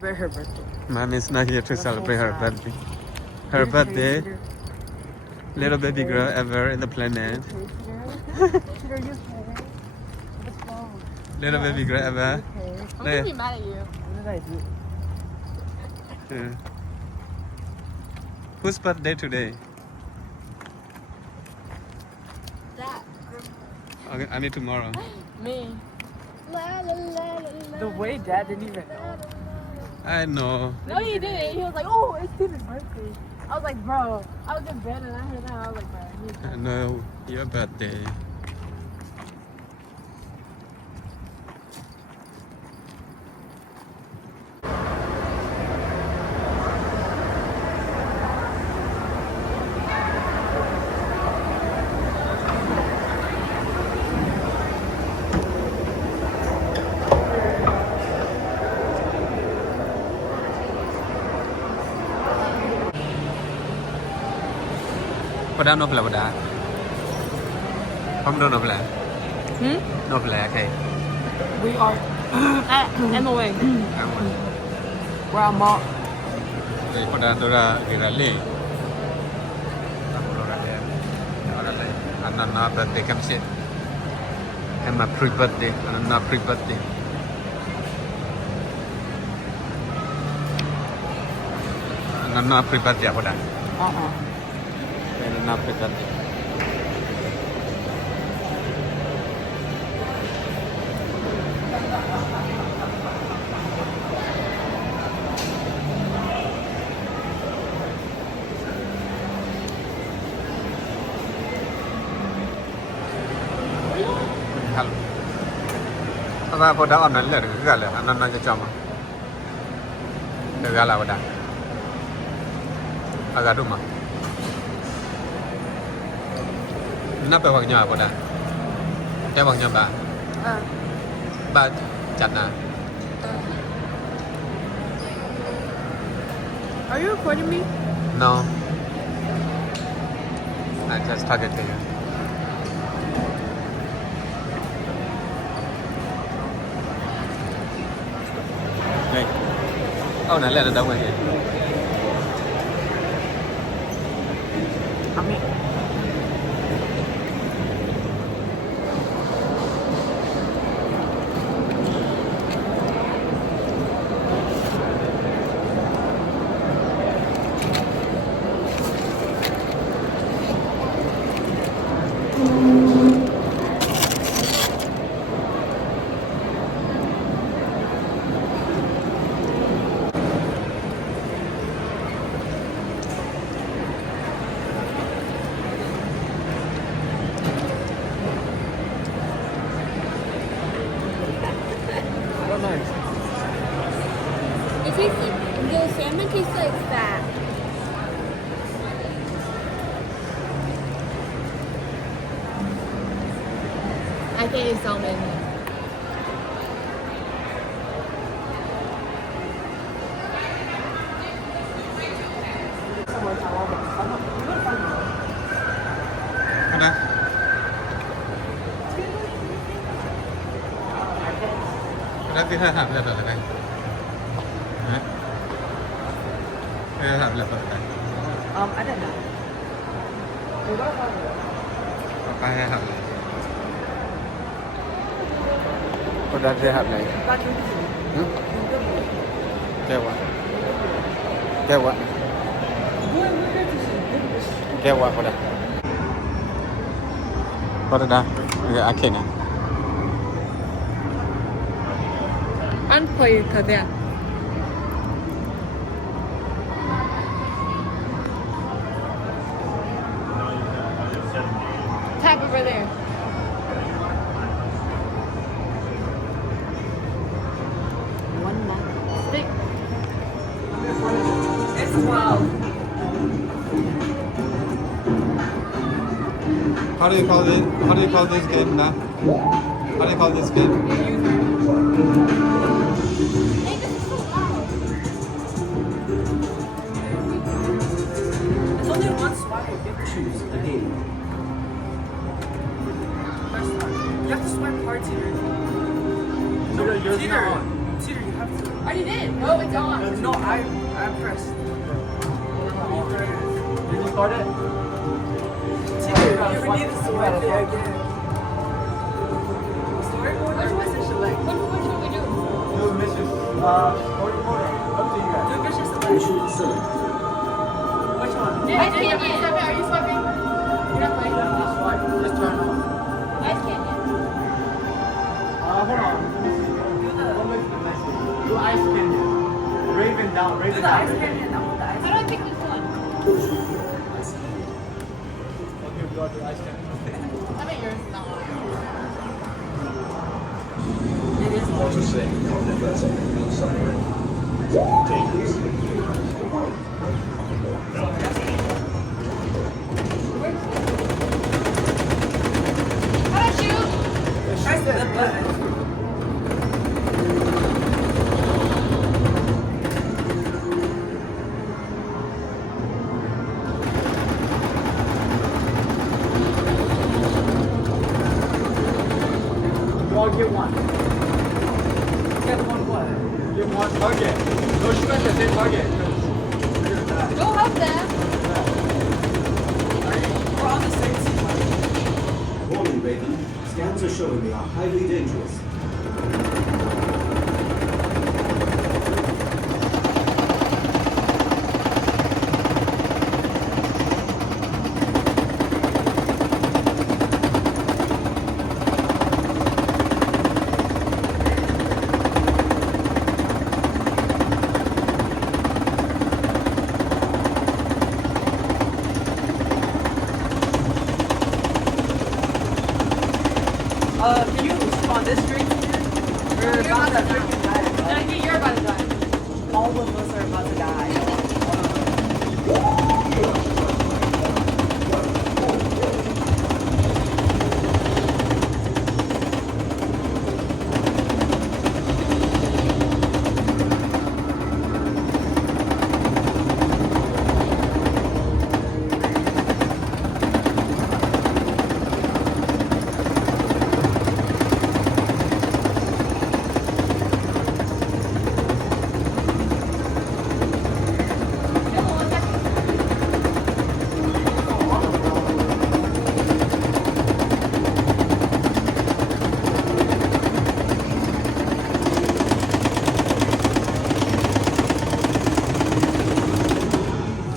Her birthday. Mom is not here to celebrate her birthday. Her birthday, little baby girl ever in the planet. Little baby girl ever. I'm gonna be mad at you. What did I do? Yeah. Whose birthday today? That. Okay, I mean tomorrow. Me. The way Dad didn't even know. I know. No, he didn't. He was like, "Oh, it's Steven's birthday." I was like, "Bro," I was in bed and I heard that. I was like, "Bro." I know your birthday. Padahal no pala padahal. Kamu no pala. No pala okay. We are at MOA. We're at mall. Jadi padahal tu dah dirali. Kamu dah dia. Orang lain. Anak birthday kan sih. Emma pre-birthday. Anak pre-birthday. Anak pre-birthday apa dah? Anak pre-birthday. Halo. Apa pada online le dekat le anak je cuma. Dekat lah pada. Agak rumah. Kenapa bangnya apa dah? Dia bangnya ba. Ba jana. Are you recording me? No. I just talking to you. Hey. Oh, nãy là đâu rồi nhỉ? It tastes like the salmon tastes like fat. I think it's salmon. Ada. Berarti hahap lah tak ada. Hahap lah tak ada. Ada nggak? Apa hahap? Udah hahap lah. Kewa. Kewa. Kewa pada. Pada dah. Agak akhir na. Unplayed kadeh. Tap over there. One month. Stick. It's 12. How do you call this? How do you call this game now? How do you call this game? It's only one swipe you get to choose the game. First time. You have to swipe hard, Teeter. No, you're not on. Teeter, you have to. I already did. Oh, it's on. No, I pressed. Did you start it? Dude, you would need a sword there again. Storyboard or mission select? Which one we do? Do a mission. Storyboard. Up to you guys. Do mission select. Mission select. Which one? Ice Canyon. Are you sweeping? You're not playing? Just swipe. Just turn on. Ice Canyon. Hold on. Don't listen to the message. Do Ice Canyon. Raven down. Do Raven the down. ice canyon. I want the ice How do I pick this one? Okay, we got the Ice Canyon. I bet yours is not on. It is more. Also saying that's something submarine. Dangerous. How about you? Press the button. You all get one. Get one what? Get one target. Don't shoot at the same target. 'Cause you're gonna die. Go help them. We're on the same team. Warning, Raven. Scans are showing they are highly dangerous. Can you spawn this street here? We're about to freaking die. I think you're about to die. All of us are about to die.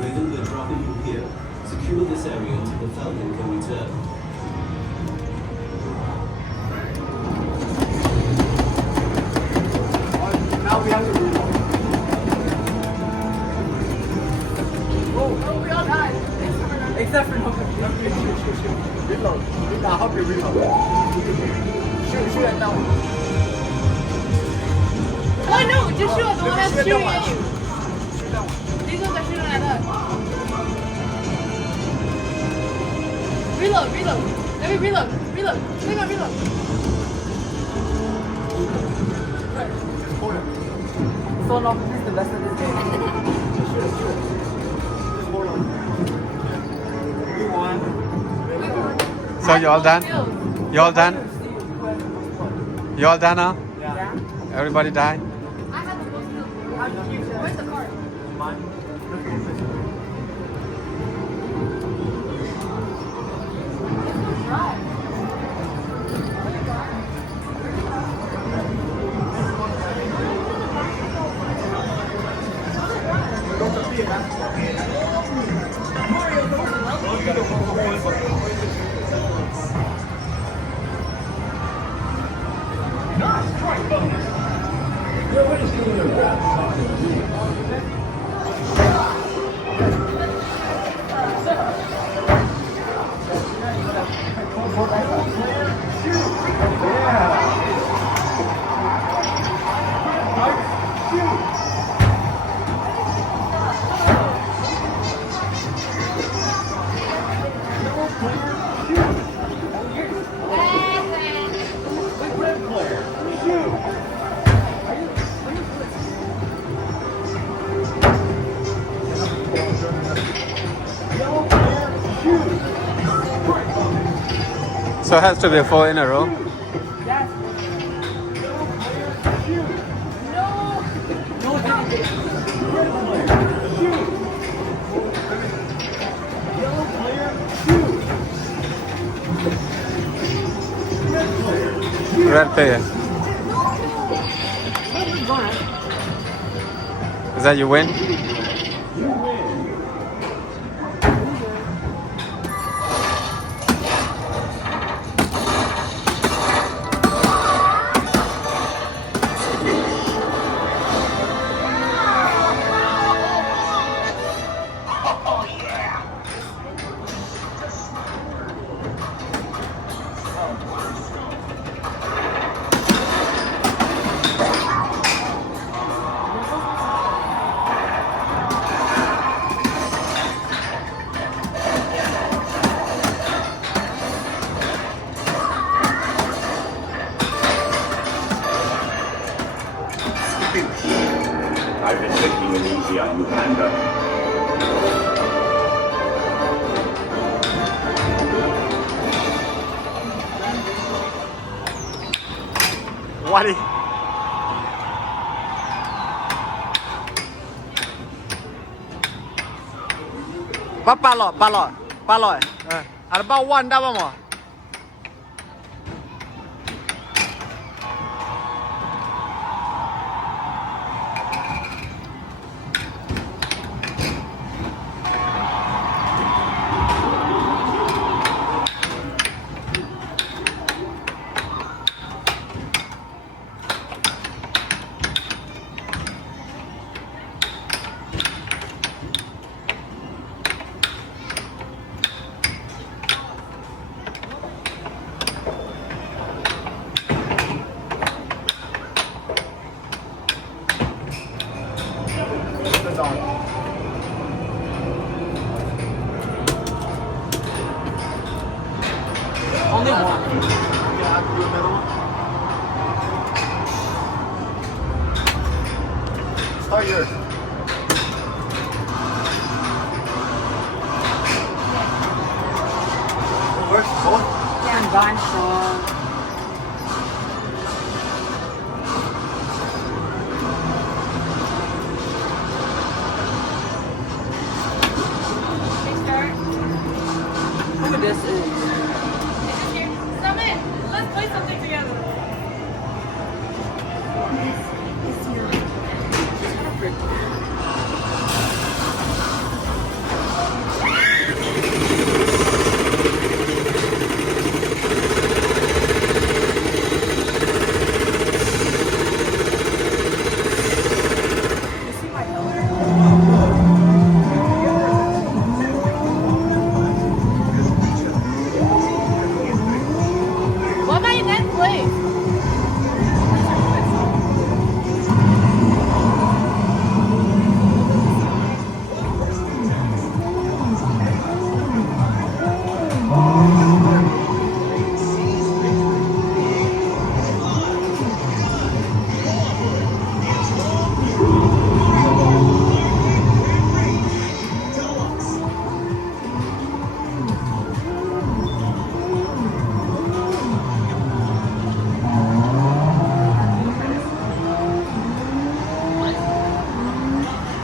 Raven, we're dropping you here. Secure this area until the Falcon can return. Now we have to reload. Oh, we all died. Except for nobody. Reload. I'll help you reload. Shoot at that one. Oh no, just shoot at the one that's Shoot at shooting that at you. one. Shoot that one. These ones are shooting at us. Reload. Let me reload. Click on reload. Hold it. So no, this is the lesson of this game. Shoot it. Just hold on. We won. So you all done? You all done? You all done now? Yeah. Everybody died? I have the most kills. Where's the card? Mine. So it has to be 4 in a row. No, Suerte. Is that you win? I've been taking it easy on you, Panda. What? Ba lọ. Ada bao one dah apa mau? Only one. You have to do another one. Start yours. Works both. And Vine Shaw. Who this is? Summit, let's play something together. What about your Netflix?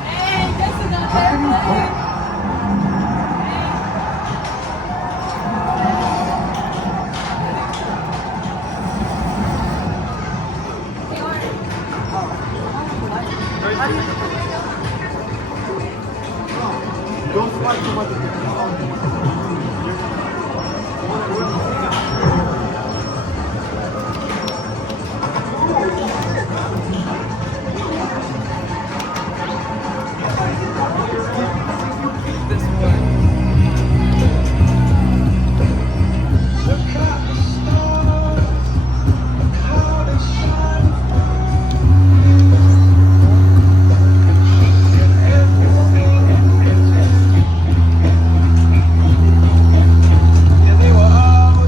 Hey, this is on Netflix. Don't swipe too much. This one. And they were always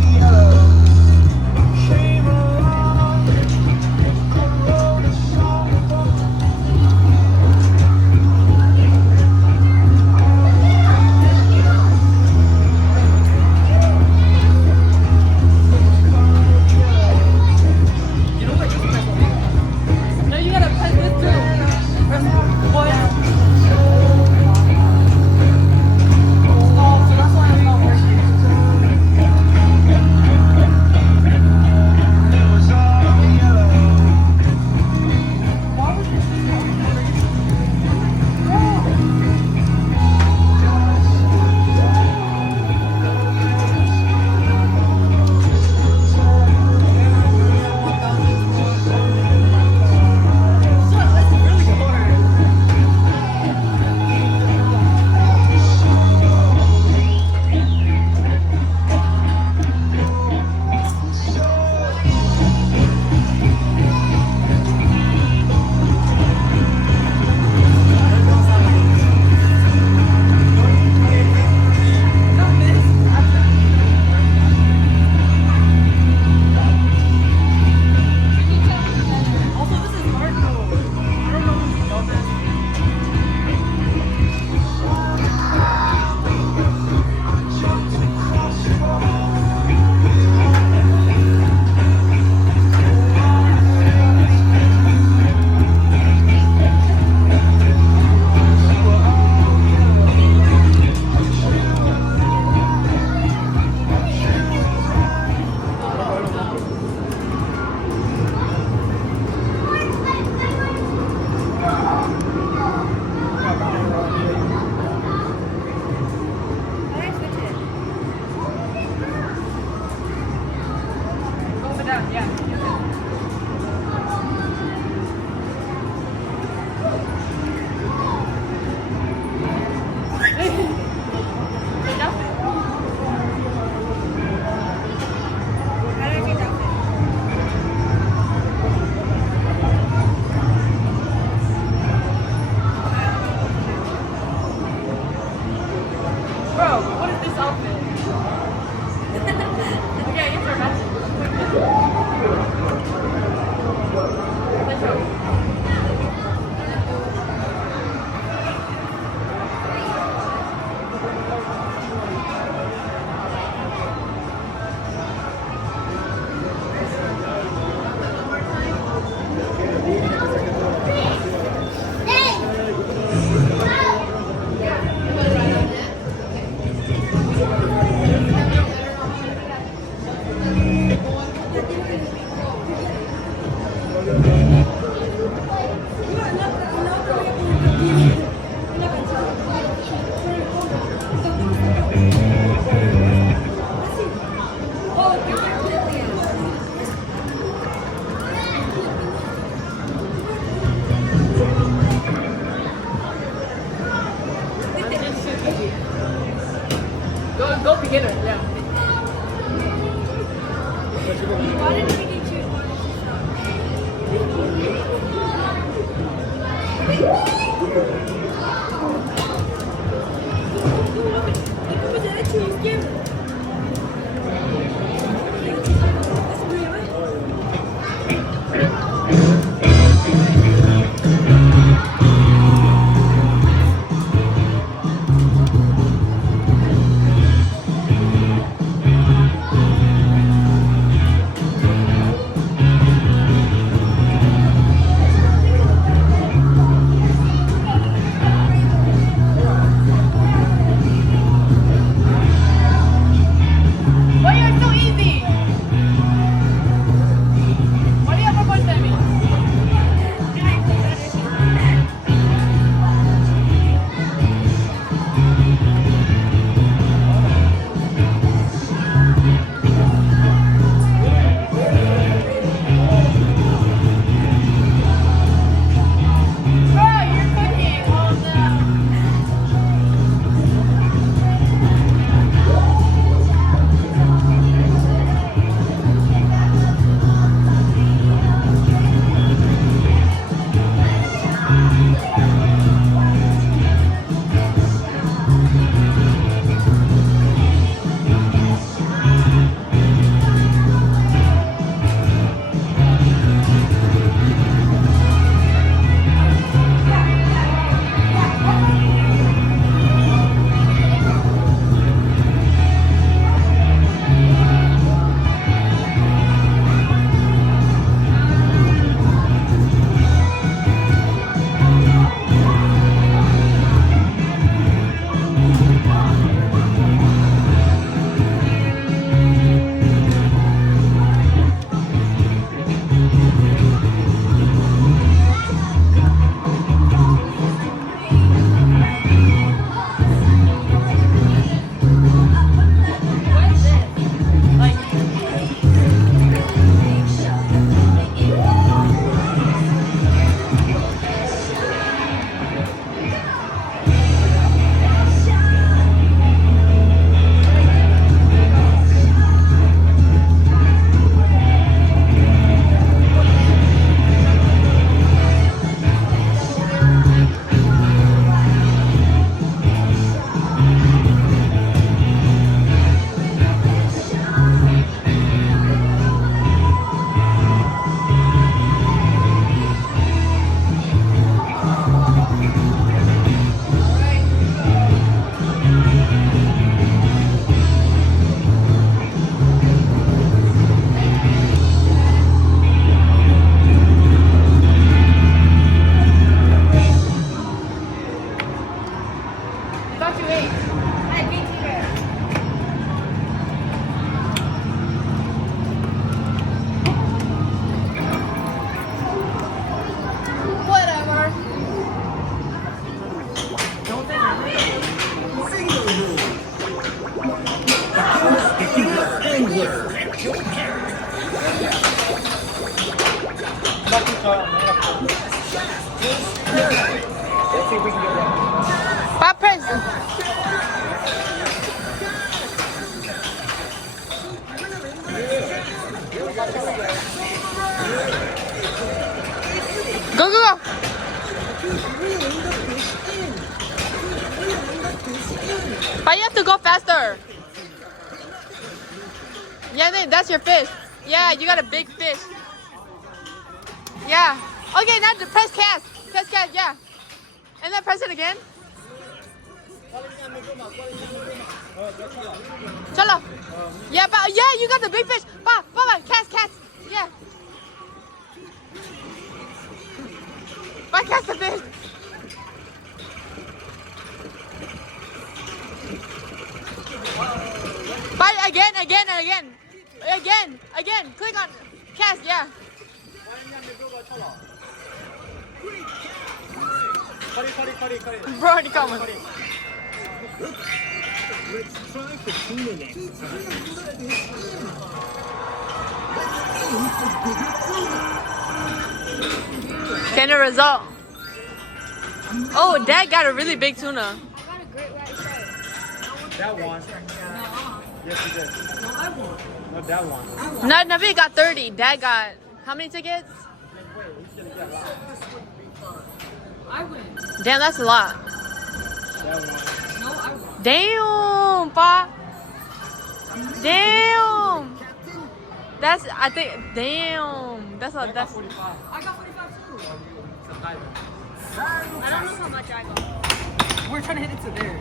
Go beginner, yeah. Why did we choose Why are you so easy? What do you have for me? Bro, you're cooking. Oh no. Thought you ate. I beat you. Whatever. Let's see if we can get one. Pop press. Go, go, go. But you have to go faster. Yeah, that's your fish. Yeah, you got a big fish. Yeah. Okay, now press cast. Press cast, yeah. And then press it again. Chalo. Yeah, but yeah, you got the big fish. Ba, cast. Yeah. Ba, cast the fish. Bye again. Again. Click on cast, yeah. Bro, ni come. Let's try for tuna next time. Can the result? Oh, Dad got a really big tuna. I got a great white shark. That one. Yes, you did. No, I won. No, that one. No, Navi got 30. Dad got how many tickets? I win. Damn, that's a lot. That one. No, I won. Damn, pa. Damn. That's I think. Damn. That's a that's. 45. I got 45 too. It's a diamond. I don't know how much I got. We're trying to hit it to there.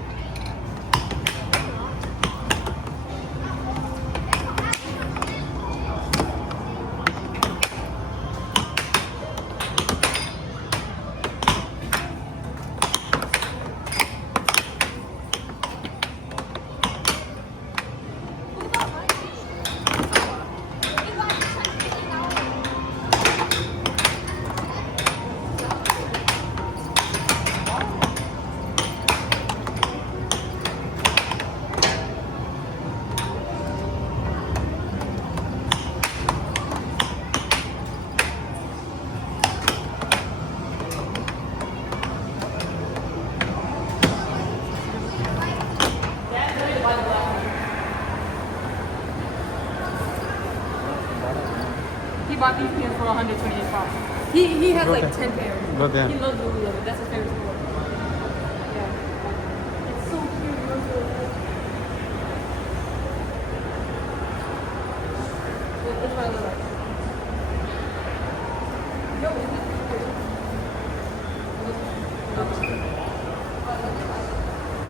He bought these pants for $128. He has like 10 pairs. Go there. He loves Lululemon. That's his favorite store.